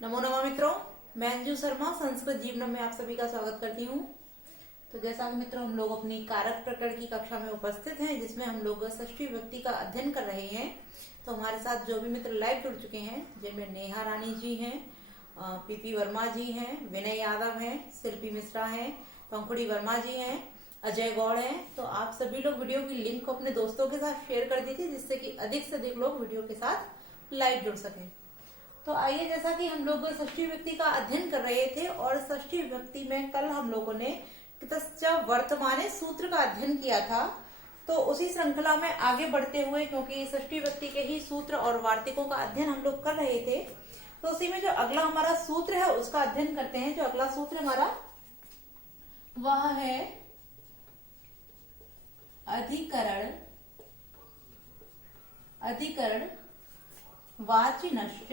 नमो नमः मित्रों, मैं अंजू शर्मा संस्कृत जीवनम में आप सभी का स्वागत करती हूँ। तो जैसा कि मित्रों हम लोग अपनी कारक प्रकरण की कक्षा में उपस्थित हैं, जिसमें हम लोग षष्ठी विभक्ति का अध्ययन कर रहे हैं। तो हमारे साथ जो भी मित्र लाइव जुड़ चुके हैं, जिनमें नेहा रानी जी हैं, पीपी वर्मा जी हैं, विनय यादव हैं, शिल्पी मिश्रा हैं, पंखुड़ी वर्मा जी हैं, अजय गौड़ हैं। तो आप सभी लोग वीडियो की लिंक को अपने दोस्तों के साथ शेयर कर दीजिए, जिससे कि अधिक से अधिक लोग वीडियो के साथ लाइव जुड़ सकें। तो आइए, जैसा कि हम लोग षष्ठी विभक्ति का अध्ययन कर रहे थे और षष्ठी विभक्ति में कल हम लोगों ने कृतश्च वर्तमाने सूत्र का अध्ययन किया था। तो उसी श्रृंखला में आगे बढ़ते हुए, क्योंकि षष्ठी विभक्ति के ही सूत्र और वार्तिकों का अध्ययन हम लोग कर रहे थे, तो उसी में जो अगला हमारा सूत्र है उसका अध्ययन करते हैं। जो अगला सूत्र हमारा वह है अधिकरण वाचिनश्च।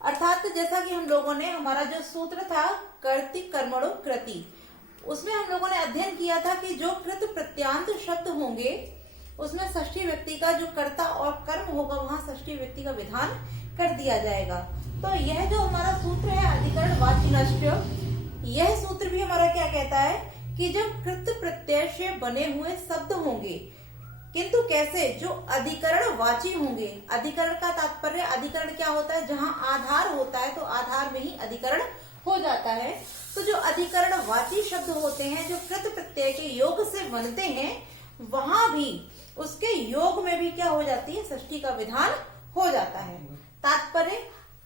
अर्थात जैसा कि हम लोगों ने हमारा जो सूत्र था कर्ति कर्मणो कृति, उसमें हम लोगों ने अध्ययन किया था कि जो कृत प्रत्यांत शब्द होंगे उसमें षष्ठी व्यक्ति का जो कर्ता और कर्म होगा वहां षष्ठी व्यक्ति का विधान कर दिया जाएगा। तो यह जो हमारा सूत्र है अधिकरण वाचिनश्च, यह सूत्र भी हमारा क्या कहता है कि जो कृत प्रत्यय से बने हुए शब्द होंगे, किंतु कैसे, जो अधिकरण वाची होंगे। अधिकरण का तात्पर्य, अधिकरण क्या होता है, जहां आधार होता है तो आधार में ही अधिकरण हो जाता है। तो जो अधिकरण वाची शब्द होते हैं, जो कृत प्रत्यय के योग से बनते हैं, वहां भी उसके योग में भी क्या हो जाती है, षष्ठी का विधान हो जाता है। तात्पर्य,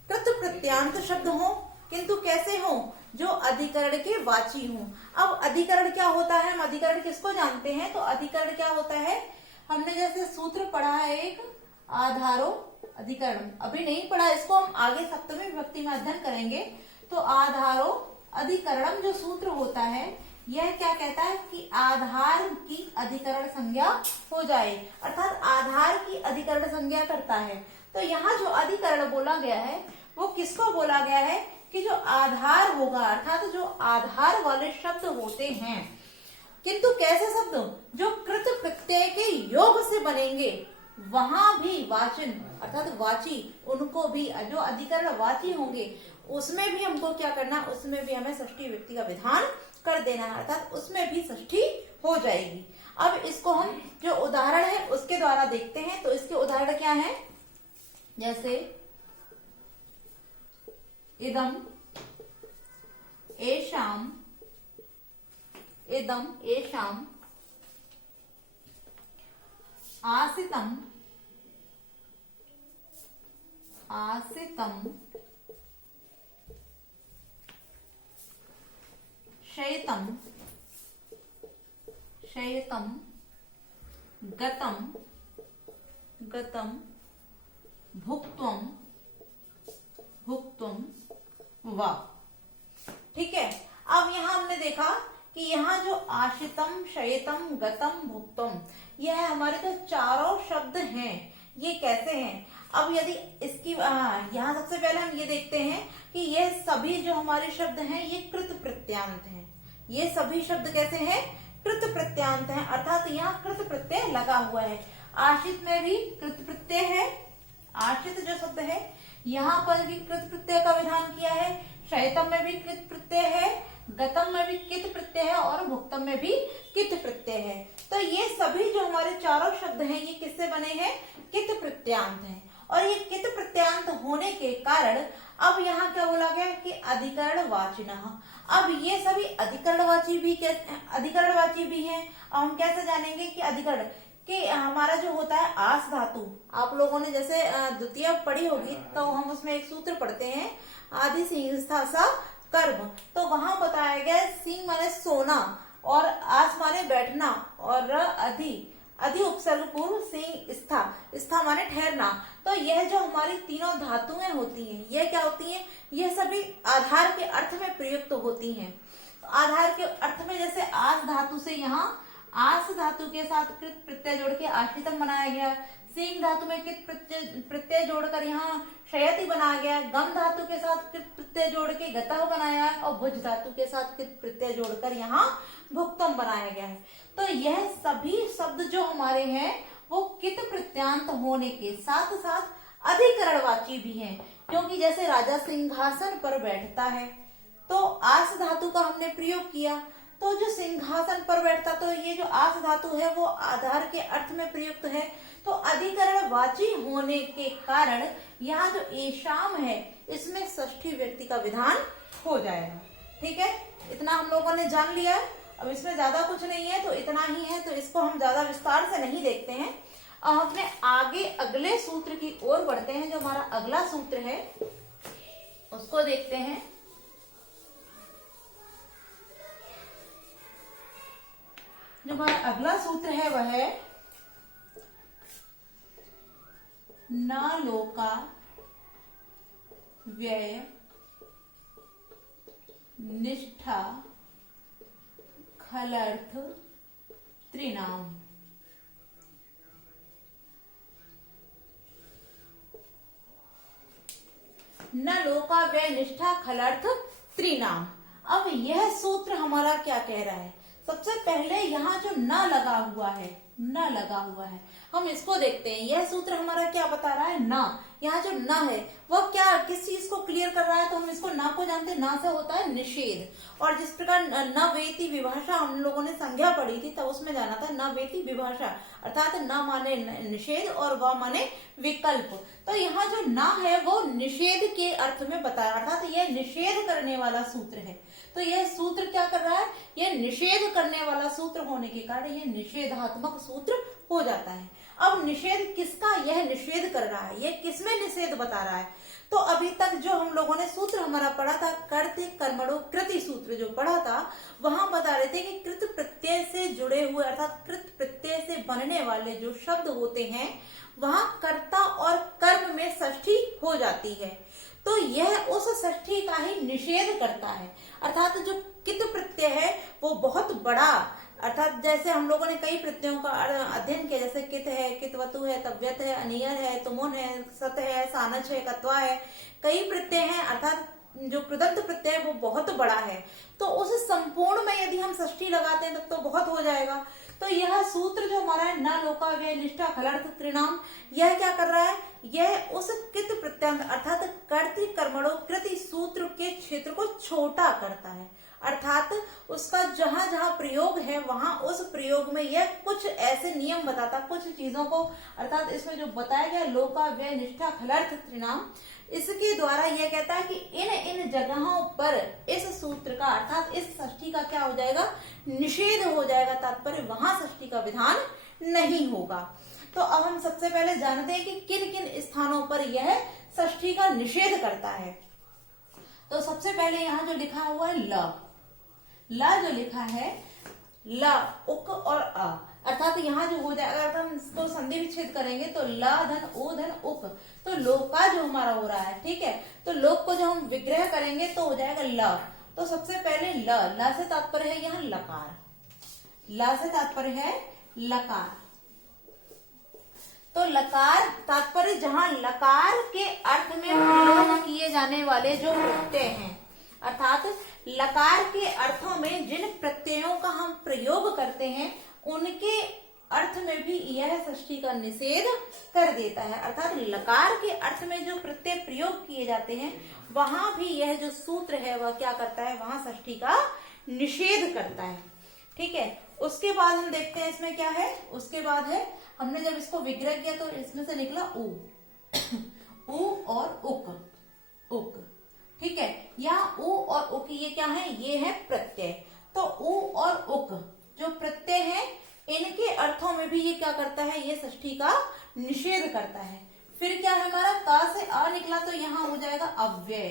कृत प्रत्यांत शब्द हो, किंतु कैसे हो, जो अधिकरण के वाची हो। अब अधिकरण क्या होता है, हम अधिकरण किसको जानते हैं, तो अधिकरण क्या होता है, हमने जैसे सूत्र पढ़ा है एक आधारो अधिकरण, अभी नहीं पढ़ा, इसको हम आगे सप्तमी विभक्ति में अध्ययन करेंगे। तो आधारो अधिकरणम जो सूत्र होता है, यह क्या कहता है कि आधार की अधिकरण संज्ञा हो जाए, अर्थात आधार की अधिकरण संज्ञा करता है। तो यहाँ जो अधिकरण बोला गया है वो किसको बोला गया है कि जो आधार होगा, अर्थात जो आधार वाले शब्द होते हैं, किंतु कैसे शब्द, जो कृत प्रत्यय के योग से बनेंगे, वहां भी वाचन अर्थात वाची, उनको भी जो अधिकरण वाची होंगे उसमें भी हमको क्या करना, उसमें भी हमें षष्ठी विभक्ति का विधान कर देना है, अर्थात उसमें भी षष्ठी हो जाएगी। अब इसको हम जो उदाहरण है उसके द्वारा देखते हैं। तो इसके उदाहरण क्या है, जैसे इदम एषाम आसितम शयतम गतम भुक्त्वम वा। ठीक है। अब यहाँ हमने देखा कि यहाँ जो आशितम, शयतम, गतम, भुक्तम, यह हमारे जो चारों शब्द हैं, ये कैसे हैं। अब यदि इसकी यहाँ सबसे पहले हम ये देखते हैं कि ये सभी जो हमारे शब्द हैं ये कृत प्रत्यांत हैं। ये सभी शब्द कैसे हैं, कृत प्रत्यांत हैं, अर्थात यहाँ कृत प्रत्यय लगा हुआ है। आशित में भी कृत प्रत्यय है, आशित जो शब्द है यहाँ पर भी कृत प्रत्यय का विधान किया है, शयतम में भी कृत प्रत्यय है, गतम में भी कित प्रत्यय है और भुक्तम में भी कित प्रत्यय है। तो ये सभी जो हमारे चारों शब्द हैं ये किससे बने हैं, कित प्रत्यांत हैं। और ये कित प्रत्यांत होने के कारण अब यहाँ क्या बोला गया कि अधिकरण वाचिनः। अब ये सभी अधिकरणवाची भी हैं। अब हम कैसे जानेंगे कि अधिकरण कि हमारा जो होता है आस धातु, आप लोगों ने जैसे द्वितीय पढ़ी होगी तो हम उसमें एक सूत्र पढ़ते हैं आदि सिंहस्था सा कर्म। तो वहां बताया गया सिंह माने सोना और आस माने बैठना और अधि उपसर्ग पूर्व सिंह स्था माने ठहरना। तो यह जो हमारी तीनों धातुएं होती हैं, यह क्या होती हैं, यह सभी आधार के अर्थ में प्रयुक्त होती हैं। तो आधार के अर्थ में जैसे आस धातु से यहाँ आस धातु के साथ कृत प्रत्यय जोड़ के आश्रितम बनाया गया, सिंह धातु में कित प्रत्यय जोड़कर यहाँ शयति बनाया गया, गम धातु के साथ कित प्रत्यय जोड़ के गतः बनाया और भुज धातु के साथ कित प्रत्यय जोड़कर यहाँ भुक्तम बनाया गया है। तो यह सभी शब्द जो हमारे हैं वो कित प्रत्यांत होने के साथ साथ अधिकरणवाची भी हैं, क्योंकि जैसे राजा सिंहासन पर बैठता है तो आस धातु का हमने प्रयोग किया, तो जो सिंहासन पर बैठता, तो ये जो आस धातु है वो आधार के अर्थ में प्रयुक्त है, तो अधिकरणवाची होने के कारण यहाँ जो एशाम है इसमें षष्ठी व्यक्ति का विधान हो जाएगा। ठीक है, इतना हम लोगों ने जान लिया है। अब इसमें ज्यादा कुछ नहीं है, तो इतना ही है, तो इसको हम ज्यादा विस्तार से नहीं देखते हैं। अब अपने आगे अगले सूत्र की ओर बढ़ते हैं। जो हमारा अगला सूत्र है उसको देखते हैं। जो हमारा अगला सूत्र है वह है न लोका व्यय निष्ठा खलर्थ त्रिनाम। न लोका व्यय निष्ठा खलर्थ त्रिनाम। अब यह सूत्र हमारा क्या कह रहा है? सबसे पहले यहाँ जो न लगा हुआ है, न लगा हुआ है, हम इसको देखते हैं। यह सूत्र हमारा क्या बता रहा है? न। यहाँ जो न है वह क्या, किस चीज को क्लियर कर रहा है? तो हम इसको न को जानते हैं, न से होता है निषेध। और जिस प्रकार न वेति विभाषा हम लोगों ने संज्ञा पढ़ी थी तब उसमें जाना था न वेति विभाषा, अर्थात न माने निषेध और व माने विकल्प। तो यहाँ जो न है वो निषेध के अर्थ में बताया, अर्थात यह निषेध करने वाला सूत्र है। तो यह सूत्र क्या कर रहा है? यह निषेध करने वाला सूत्र होने के कारण यह निषेधात्मक सूत्र हो जाता है। अब निषेध किसका यह निषेध कर रहा है? यह किसमें निषेध बता रहा है? तो अभी तक जो हम लोगों ने सूत्र हमारा पढ़ा था, कर्तृ कर्मणो कृति सूत्र जो पढ़ा था, वहां बता रहे थे कि कृत प्रत्यय से जुड़े हुए अर्थात कृत प्रत्यय से बनने वाले जो शब्द होते हैं वहां कर्ता और कर्म में षष्ठी हो जाती है। तो यह उस षष्ठी का ही निषेध करता है। अर्थात जो कित प्रत्यय है वो बहुत बड़ा, अर्थात जैसे हम लोगों ने कई प्रत्ययों का अध्ययन किया, जैसे कित है, कितवतु है, तव्यत है, अनियर है, तुमुन है, सत है, सानच है, कत्वा है, कई प्रत्यय हैं। अर्थात जो कृदंत प्रत्यय है वो बहुत बड़ा है। तो उस संपूर्ण में यदि हम षष्ठी लगाते हैं तब तो बहुत हो जाएगा। तो यह सूत्र जो हमारा है न लोका व्यय निष्ठा खलर्थ त्रिनाम, यह क्या कर रहा है? यह उस कित प्रत्यंत अर्थात कर्तृ कर्मणो कृति सूत्र के क्षेत्र को छोटा करता है। अर्थात उसका जहां जहां प्रयोग है वहां उस प्रयोग में यह कुछ ऐसे नियम बताता, कुछ चीजों को, अर्थात इसमें जो बताया गया लोका व्यय निष्ठा खलर्थ त्रिनाम, इसके द्वारा यह कहता है कि इन इन जगहों पर इस सूत्र का अर्थात इस षष्ठी का क्या हो जाएगा? निषेध हो जाएगा। तात्पर्य वहां षष्ठी का विधान नहीं होगा। तो अब हम सबसे पहले जानते हैं कि किन किन स्थानों पर यह षष्ठी का निषेध करता है। तो सबसे पहले यहाँ जो लिखा हुआ है ल जो लिखा है ल, उक और अ, अर्थात यहाँ जो हो जाएगा, अगर हम इसको संधि विच्छेद करेंगे तो ल धन ओ धन उक, तो लोका जो हमारा हो रहा है, ठीक है। तो लोक को जो हम विग्रह करेंगे तो हो जाएगा ल। तो सबसे पहले ल से तात्पर्य है यहाँ लकार, ल से तात्पर्य है लकार। तो लकार तात्पर्य जहां लकार के अर्थ में प्रयोग किए जाने वाले जो प्रत्यय हैं, अर्थात लकार के अर्थों में जिन प्रत्ययों का हम प्रयोग करते हैं उनके अर्थ में भी यह षष्ठी का निषेध कर देता है। अर्थात लकार के अर्थ में जो प्रत्यय प्रयोग किए जाते हैं वहां भी यह जो सूत्र है वह क्या करता है? वहां षष्ठी का निषेध करता है। ठीक है। उसके बाद हम देखते हैं इसमें क्या है। उसके बाद है, हमने जब इसको विग्रह किया तो इसमें से निकला उ उ और उक। ठीक है। यहाँ उ और उक ये क्या है? ये है प्रत्यय। तो उ और उक जो प्रत्यय है इनके अर्थों में भी ये क्या करता है? ये षष्ठी का निषेध करता है। फिर क्या है हमारा? का से अ निकला तो यहाँ हो जाएगा अव्यय।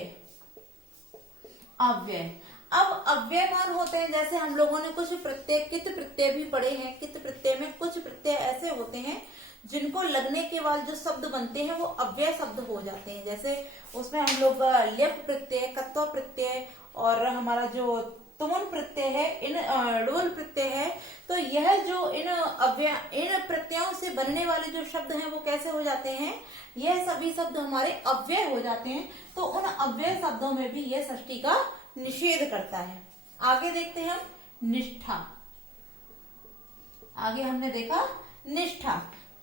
अब अव्यय कौन होते हैं? जैसे हम लोगों ने कुछ प्रत्यय कित प्रत्यय भी पढ़े हैं। कित प्रत्यय में कुछ प्रत्यय ऐसे होते हैं जिनको लगने के बाद जो शब्द बनते हैं वो अव्यय शब्द हो जाते हैं। जैसे उसमें हम लोग लेप प्रत्यय, कत्व प्रत्यय और हमारा जो तुमुन प्रत्यय है, इन डोल प्रत्यय है। तो यह जो इन प्रत्ययों से बनने वाले जो शब्द हैं वो कैसे हो जाते हैं? यह सभी शब्द हमारे अव्यय हो जाते हैं। तो उन अव्यय शब्दों में भी यह षष्ठी का निषेध करता है। आगे देखते हैं हम निष्ठा। आगे हमने देखा निष्ठा।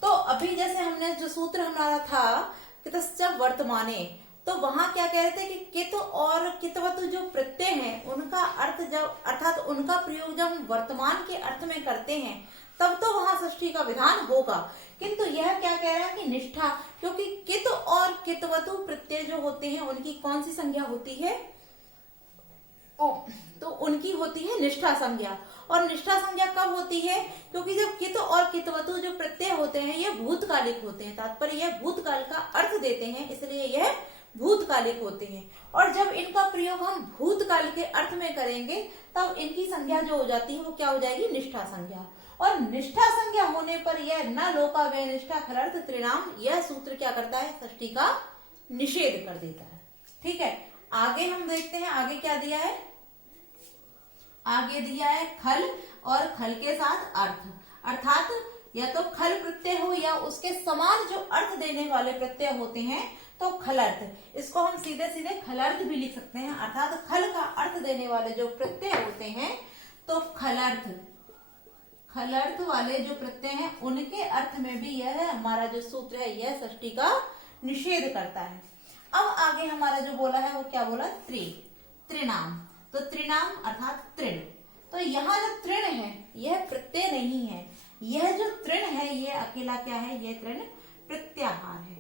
तो अभी जैसे हमने जो सूत्र हमारा था कितश्च वर्तमाने, तो वहां क्या कह रहे थे कि कित और कितवतु जो प्रत्यय हैं उनका अर्थ जब अर्थात उनका प्रयोग जब हम वर्तमान के अर्थ में करते हैं तब तो वहां षष्ठी का विधान होगा। किंतु यह क्या कह रहा है कि निष्ठा, क्योंकि कित और कितवतु प्रत्यय जो होते हैं उनकी कौन सी संज्ञा होती है? तो उनकी होती है निष्ठा संज्ञा। और निष्ठा संज्ञा कब होती है? क्योंकि जब कित और कितवतु जो प्रत्यय होते हैं ये भूतकालिक होते हैं, तात्पर्य यह भूतकाल का अर्थ देते हैं, इसलिए यह भूतकालिक होते हैं। और जब इनका प्रयोग हम भूतकाल के अर्थ में करेंगे तब इनकी संज्ञा जो हो जाती है वो क्या हो जाएगी? निष्ठा संज्ञा। और निष्ठा संज्ञा होने पर यह न लोका वे निष्ठा खलर्थ त्रिणाम, यह सूत्र क्या करता है? षष्ठी का निषेध कर देता है। ठीक है, आगे हम देखते हैं आगे क्या दिया है। आगे दिया है खल और खल के साथ अर्थ, अर्थात या तो खल प्रत्यय हो या उसके समान जो अर्थ देने वाले प्रत्यय होते हैं तो खलर्थ। इसको हम सीधे सीधे खलर्थ भी लिख सकते हैं, अर्थात खल का अर्थ देने वाले जो प्रत्यय होते हैं तो खलर्थ, खलर्थ वाले जो प्रत्यय हैं उनके अर्थ में भी यह हमारा जो सूत्र है यह षष्ठी का निषेध करता है। अब आगे हमारा जो बोला है वो क्या बोला? त्रिणाम। तो त्रिणाम अर्थात तृण। तो यहाँ जो तृण है यह प्रत्यय नहीं है, यह जो तृण है ये अकेला क्या है? यह तृण प्रत्याहार है।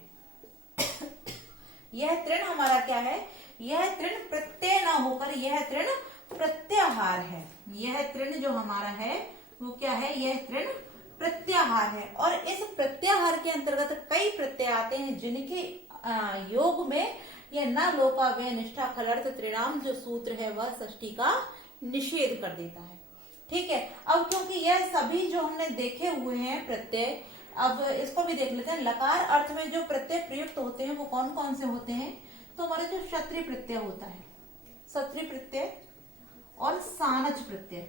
यह तृण हमारा क्या है? यह तृण प्रत्यय न होकर यह तृण प्रत्याहार है। यह तृण जो हमारा है वो क्या है? यह तृण प्रत्याहार है। और इस प्रत्याहार के अंतर्गत कई प्रत्यय आते हैं जिनके योग में यह न लोका वे निष्ठा खलर्थ त्रिणाम जो सूत्र है वह षष्ठी का निषेध कर देता है। ठीक है, अब क्योंकि यह सभी जो हमने देखे हुए हैं प्रत्यय, अब इसको भी देख लेते हैं। लकार अर्थ में जो प्रत्यय प्रयुक्त होते हैं वो कौन कौन से होते हैं? तो हमारे जो क्षत्रिय प्रत्यय होता है, क्षत्रिय प्रत्यय और सानच प्रत्यय।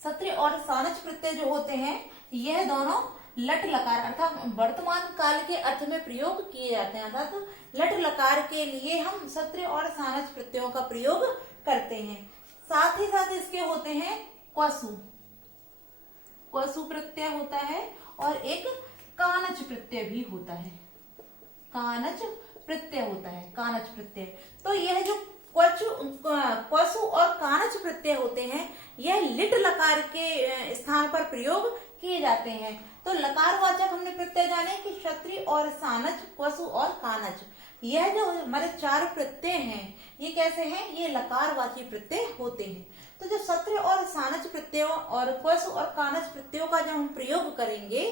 क्षत्रिय और सानच प्रत्यय जो होते हैं यह दोनों लट लकार अर्थात वर्तमान काल के अर्थ में प्रयोग किए जाते हैं, अर्थात लट लकार के लिए हम क्षत्रिय और सानच प्रत्ययों का प्रयोग करते हैं। साथ ही साथ इसके होते हैं क्वसु, क्वसु प्रत्यय होता है और एक कानच प्रत्यय भी होता है, कानच प्रत्यय होता है, कानच प्रत्यय। तो यह जो क्वसु और कानच प्रत्यय होते हैं यह लिट लकार के स्थान पर प्रयोग किए जाते हैं। तो लकारवाचक हमने प्रत्यय जाने कि क्षत्रिय और सानच, क्वसु और कानच, यह जो हमारे चार प्रत्यय हैं ये कैसे हैं? ये लकारवाची प्रत्यय होते हैं। तो जो क्षत्रिय और सानच प्रत्ययों और क्वसु और कानच प्रत्ययों का जब हम प्रयोग करेंगे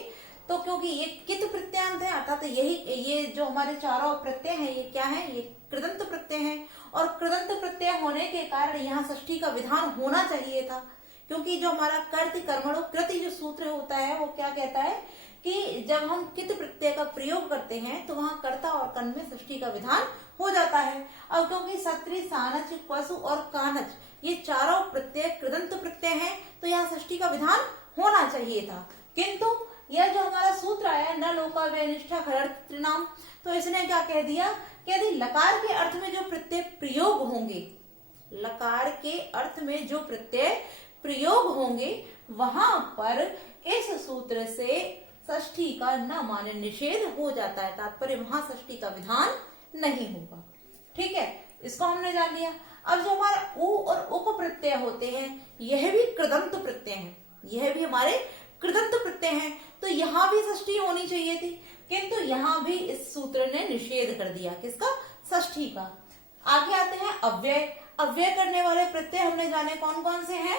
तो क्योंकि ये कित प्रत्यांत है अर्थात यही ये जो हमारे चारों प्रत्यय हैं ये क्या है? ये कृदंत प्रत्यय हैं। और कृदंत प्रत्यय होने के कारण यहाँ षष्ठी का विधान होना चाहिए था, क्योंकि जो हमारा कर्ति कर्मणो कृति जो सूत्र होता है वो क्या कहता है कि जब हम कित प्रत्यय का प्रयोग करते हैं तो वहां कर्ता और कर्म में षष्ठी का विधान हो जाता है। अब क्योंकि क्षत्रिय सानच क्वसु और कानच ये चारों प्रत्यय कृदंत प्रत्यय हैं तो यहाँ षष्ठी का विधान होना चाहिए था, किंतु यह जो हमारा सूत्र आया न लोका वे निष्ठा खलर्थ त्रिणाम, तो इसने क्या कह दिया कि यदि लकार के अर्थ में जो प्रत्यय प्रयोग होंगे, लकार के अर्थ में जो प्रत्यय प्रयोग होंगे वहां पर इस सूत्र से षष्ठी का न माने निषेध हो जाता है, तात्पर्य वहां षष्ठी का विधान नहीं होगा। ठीक है, इसको हमने जान लिया। अब जो हमारा उ और उप प्रत्यय होते हैं यह भी कृदंत प्रत्यय हैं, यह भी हमारे कृदंत प्रत्यय हैं, तो यहाँ भी षष्ठी होनी चाहिए थी, किंतु यहाँ भी इस सूत्र ने निषेध कर दिया किसका? षष्ठी का। आगे आते हैं अव्यय। अव्यय करने वाले प्रत्यय हमने जाने कौन कौन से हैं।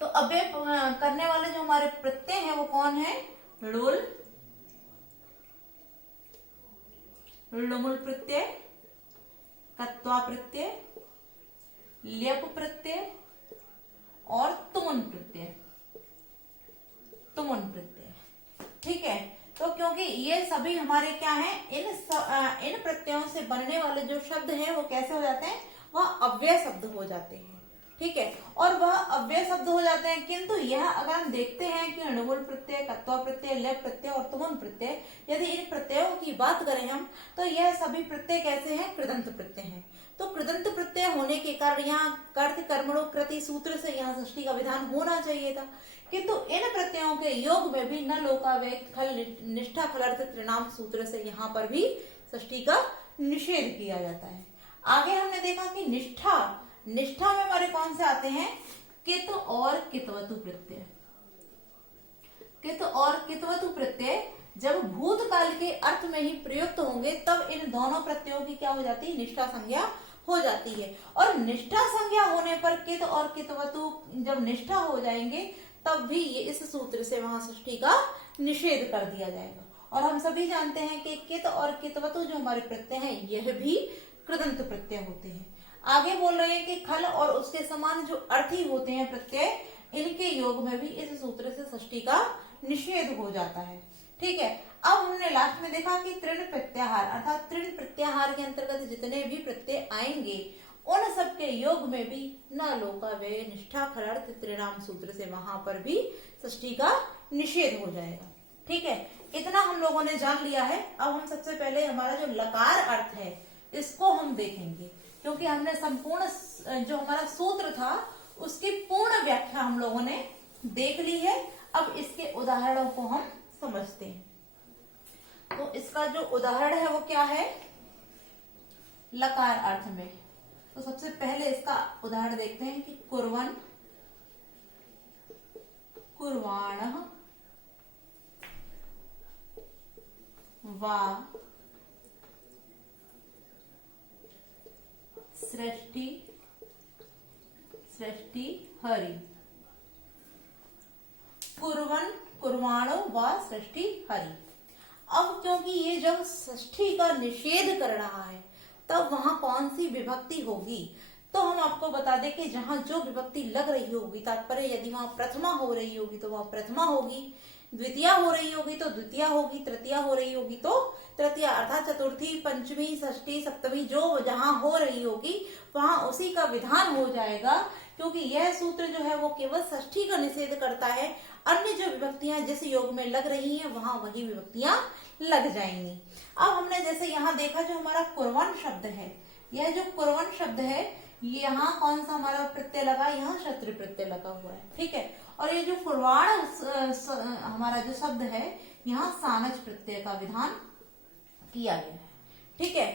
तो अव्यय करने वाले जो हमारे प्रत्यय हैं वो कौन है? ळुल, ळुमुल प्रत्यय, कत्वा प्रत्यय, ल्यप प्रत्यय और तुमुन प्रत्यय, तुमुन प्रत्यय। ठीक है, तो क्योंकि ये सभी हमारे क्या हैं? इन प्रत्ययों से बनने वाले जो शब्द हैं वो कैसे हो जाते हैं? वह अव्यय शब्द हो जाते हैं। ठीक है, और वह अव्यय शब्द हो जाते हैं, किंतु यह अगर हम देखते हैं कि णुमुल प्रत्यय, कत्वा प्रत्यय, लेप प्रत्यय और तुमुन प्रत्यय, यदि इन प्रत्ययों की बात करें हम तो यह सभी प्रत्यय कैसे हैं? कृदंत प्रत्यय हैं। तो कृदंत प्रत्यय होने के कारण यहाँ कर्त कर्मणो कृति सूत्र से यहाँ षष्ठी का विधान होना चाहिए था, किंतु इन प्रत्ययों के योग में भी न लोका वे खल निष्ठा फलर्थ त्रिनाम सूत्र से यहाँ पर भी षष्ठी का निषेध किया जाता है। आगे हमने देखा कि निष्ठा में हमारे कौन से आते हैं, कित और कितवतु प्रत्यय। कित और कितवतु प्रत्यय जब भूतकाल के अर्थ में ही प्रयुक्त होंगे तब इन दोनों प्रत्ययों की क्या हो जाती है, निष्ठा संज्ञा हो जाती है। और निष्ठा संज्ञा होने पर कित और कितवतु जब निष्ठा हो जाएंगे तब भी ये इस सूत्र से वहां षष्ठी का निषेध कर दिया जाएगा। और हम सभी जानते हैं कि कित और कितवतु जो हमारे प्रत्यय हैं यह भी कृदंत प्रत्यय होते हैं। आगे बोल रहे हैं कि खल और उसके समान जो अर्थी होते हैं प्रत्यय, इनके योग में भी इस सूत्र से षष्ठी का निषेध हो जाता है। ठीक है, अब हमने लास्ट में देखा कि तृण प्रत्याहार अर्थात तृण प्रत्याहार के अंतर्गत जितने भी प्रत्यय आएंगे उन सब के योग में भी न लोका वे निष्ठा फलर्थ त्रिनाम सूत्र से वहां पर भी षष्ठी का निषेध हो जाएगा। ठीक है, इतना हम लोगों ने जान लिया है। अब हम सबसे पहले हमारा जो लकार अर्थ है इसको हम देखेंगे, क्योंकि हमने संपूर्ण जो हमारा सूत्र था उसकी पूर्ण व्याख्या हम लोगों ने देख ली है। अब इसके उदाहरणों को हम समझते हैं। तो इसका जो उदाहरण है वो क्या है, लकार अर्थ में। तो सबसे पहले इसका उदाहरण देखते हैं कि कुर्वन्, कुर्वाणः, वा, सृष्टि, सृष्टि हरि। कुर्वन्, कुर्वाणो वा सृष्टि हरि। अब क्योंकि ये जब षष्ठी का निषेध कर रहा है तब वहां कौन सी विभक्ति होगी, तो हम आपको बता दें कि जहां जो विभक्ति लग रही होगी, तात्पर्य यदि वहां प्रथमा हो रही होगी तो वहां प्रथमा होगी, द्वितीया हो रही होगी तो द्वितीया होगी, तृतीया हो रही होगी तो तृतीया, अर्थात चतुर्थी, पंचमी, षष्ठी, सप्तमी जो जहां हो रही होगी वहां उसी का विधान हो जाएगा, क्योंकि यह सूत्र जो है वो केवल षष्ठी का निषेध करता है। अन्य जो विभक्तियां जिस योग में लग रही हैं वहां वही विभक्तियां लग जाएंगी। अब हमने जैसे यहाँ देखा जो हमारा कुर्वन् शब्द है, यह जो कुर्वन् शब्द है यहाँ कौन सा हमारा प्रत्यय लगा, यहाँ शत्रु प्रत्यय लगा हुआ है। ठीक है, और ये जो कुर्वाण हमारा जो शब्द है यहाँ सानच प्रत्यय का विधान किया गया है। ठीक है,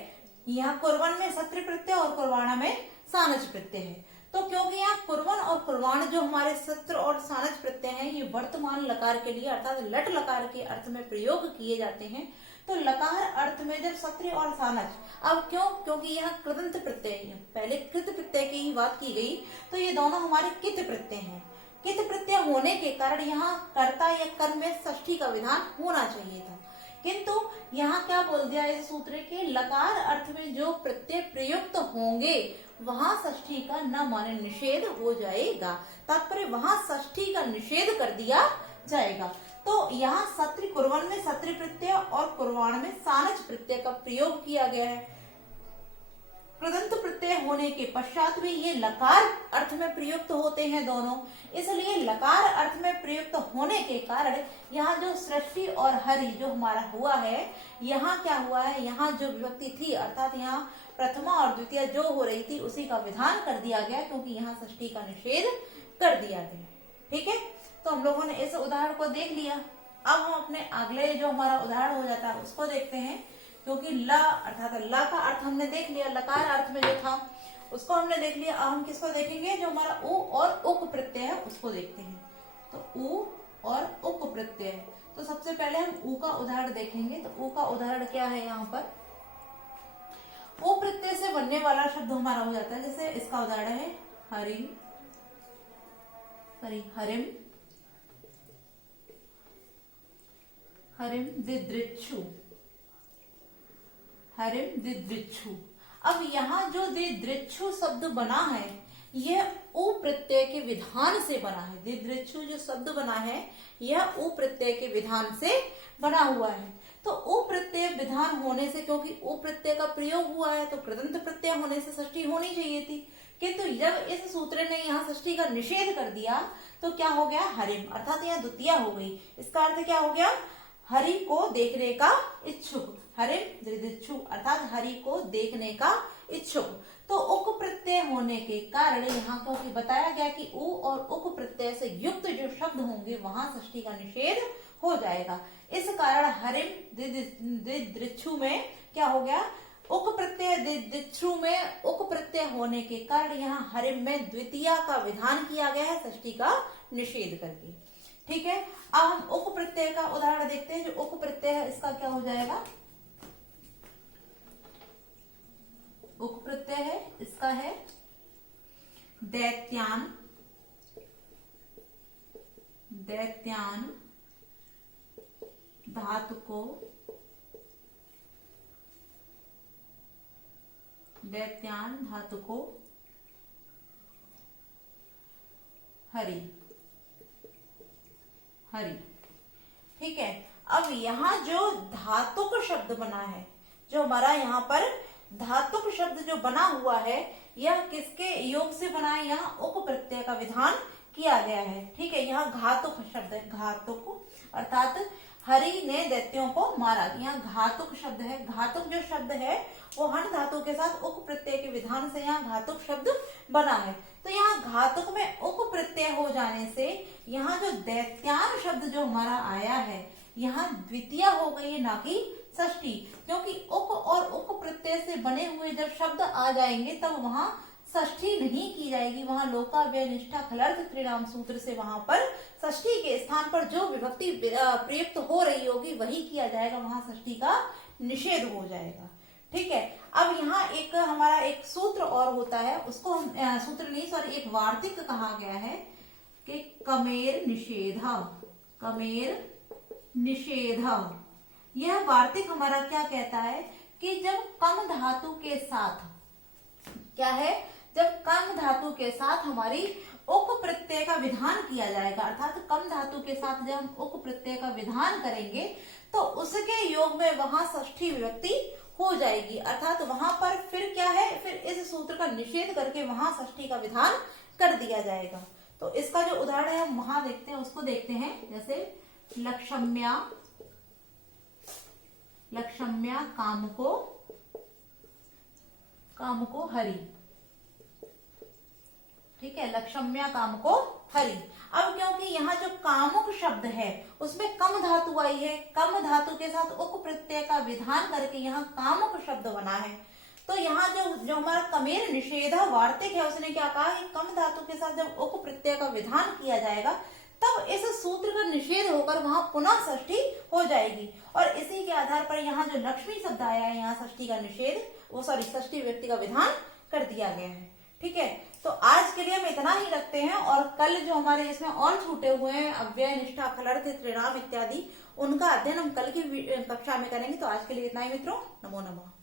यहाँ कुर्वन् में शत्रु प्रत्यय और कुर्वाणा में सानच प्रत्यय है। तो क्योंकि यहाँ कुर्वन् और कुर्वाण जो हमारे शत्रु और सानच प्रत्यय हैं ये वर्तमान लकार के लिए अर्थात लट लकार के अर्थ में प्रयोग किए जाते हैं, तो लकार अर्थ में जब शत्रु और सानच, अब क्यों, क्योंकि यहाँ कृदंत प्रत्यय है, पहले कृत प्रत्यय की ही बात की गई, तो ये दोनों हमारे कित प्रत्यय हैं। कित प्रत्यय होने के कारण यहाँ कर्ता या कर्म में षष्ठी का विधान होना चाहिए था, किंतु यहाँ क्या बोल दिया इस सूत्र के, लकार अर्थ में जो प्रत्यय प्रयुक्त होंगे वहां षष्ठी का न माने निषेध हो जाएगा, तात्पर्य वहां षष्ठी का निषेध कर दिया जाएगा। तो यहाँ शत्रु कुर्वन् में शत्रु प्रत्यय और कुर्वाण में सानच प्रत्यय का प्रयोग किया गया है। कृदंत प्रत्यय होने के पश्चात भी ये लकार अर्थ में प्रयुक्त होते हैं दोनों, इसलिए लकार अर्थ में प्रयुक्त होने के कारण यहाँ जो सृष्टि और हरि जो हमारा हुआ है, यहाँ क्या हुआ है, यहाँ जो विभक्ति थी अर्थात यहाँ प्रथमा और द्वितीय जो हो रही थी उसी का विधान कर दिया गया, क्योंकि यहाँ षष्ठी का निषेध कर दिया गया। ठीक है, तो हम लोगों ने इस उदाहरण को देख लिया। अब हम अपने अगले जो हमारा उदाहरण हो जाता है उसको देखते हैं, क्योंकि ल अर्थात ला का अर्थ हमने देख लिया, लकार अर्थ में जो था उसको हमने देख लिया। अब हम किसको देखेंगे, जो हमारा उ और उक प्रत्यय है उसको देखते हैं। तो उ और उक प्रत्यय, तो सबसे पहले हम उ का उदाहरण देखेंगे। तो उ का उदाहरण क्या है, यहाँ पर उ प्रत्यय से बनने वाला शब्द हमारा हो जाता है, जैसे इसका उदाहरण है हरि, हरिम, हरिम दिदृक्षु, हरिम दिदृक्षु। अब यहाँ जो दिदृक्षु शब्द बना है यह उ प्रत्यय के विधान से बना है। दिदृक्षु जो शब्द बना है यह उ प्रत्यय के विधान से बना हुआ है। तो उ प्रत्यय विधान होने से, क्योंकि उ प्रत्यय का प्रयोग हुआ है तो कृदंत प्रत्यय होने से षष्ठी होनी चाहिए थी, किंतु जब इस सूत्र ने यहाँ षष्ठी का निषेध कर दिया तो क्या हो गया, हरिम, अर्थात यहाँ द्वितीया हो गई। इसका अर्थ क्या हो गया, हरि को देखने का इच्छुक, हरिम दिदृक्षु अर्थात हरि को देखने का इच्छुक। तो उक प्रत्यय होने के कारण यहाँ क्योंकि बताया गया कि उ और उक प्रत्यय से युक्त जो शब्द होंगे वहां षष्ठी का निषेध हो जाएगा। इस कारण हरिम दिदृक्षु में क्या हो गया, उक प्रत्यय दिदृक्षु में उक प्रत्यय होने के कारण यहाँ हरिम में द्वितीया का विधान किया गया है षष्ठी का निषेध करके। ठीक है, अब हम उक प्रत्यय का उदाहरण देखते हैं। जो उक प्रत्यय है इसका क्या हो जाएगा, उक प्रत्यय है इसका है दैत्यान, दैत्यान धातु को, दैत्यान धातु को हरि, हरि। ठीक है, अब यहाँ जो धातुक शब्द बना है, जो हमारा यहाँ पर धातुक शब्द जो बना हुआ है, यह किसके योग से बना है, यहाँ उक प्रत्यय का विधान किया गया है। ठीक है, यहाँ घातुक शब्द है, घातुक अर्थात हरि ने दैत्यों को मारा, यहाँ घातुक शब्द है। घातुक जो शब्द है वो हन धातु के साथ उक प्रत्यय के विधान से यहाँ घातुक शब्द बना है। तो यहाँ घातुक में उक प्रत्यय हो जाने से यहाँ जो दैत्यान शब्द जो हमारा आया है, यहाँ द्वितीय हो गई है, ना कि षष्ठी। क्योंकि उक और उक प्रत्यय से बने हुए जब शब्द आ जाएंगे तब वहां षष्ठी नहीं की जाएगी, वहां लोका व्यय निष्ठा खलर्थ त्रिनाम सूत्र से वहां पर षष्ठी के स्थान पर जो विभक्ति प्रयुक्त हो रही होगी वही किया जाएगा, वहां षष्ठी का निषेध हो जाएगा। ठीक है, अब यहाँ एक हमारा एक सूत्र और होता है, उसको हम सूत्र नहीं सॉरी एक वार्तिक कहा गया है कि कमेर निषेध, कमेर निषेध। यह वार्तिक हमारा क्या कहता है कि जब कम धातु के साथ क्या है, जब कम धातु के साथ हमारी उक प्रत्यय का विधान किया जाएगा, अर्थात कम धातु के साथ जब हम उक प्रत्यय का विधान करेंगे तो उसके योग में वहां षष्ठी विभक्ति हो जाएगी, अर्थात वहां पर फिर क्या है, फिर इस सूत्र का निषेध करके वहां षष्ठी का विधान कर दिया जाएगा। तो इसका जो उदाहरण है हम वहां देखते हैं, उसको देखते हैं। जैसे लक्षम्या, लक्षम्या काम को हरि। ठीक है, लक्षम्या काम को हरि। अब क्योंकि यहाँ जो कामुक शब्द है उसमें कम धातु आई है, कम धातु के साथ उक प्रत्यय का विधान करके यहाँ कामुक शब्द बना है, तो यहाँ जो हमारा कमेर निषेध वार्तिक है उसने क्या कहा कि कम धातु के साथ जब उक प्रत्यय का विधान किया जाएगा तब इस सूत्र का निषेध होकर वहां पुनः षष्ठी हो जाएगी। और इसी के आधार पर यहाँ जो लक्ष्मी शब्द आया है, यहाँ षष्ठी का निषेध षष्ठी व्यक्ति का विधान कर दिया गया है। ठीक है, तो आज के लिए हम इतना ही रखते हैं, और कल जो हमारे इसमें और छूटे हुए हैं अव्यय निष्ठा खलर्थ त्रिनाम इत्यादि, उनका अध्ययन हम कल की कक्षा में करेंगे। तो आज के लिए इतना ही मित्रों, नमो नमः।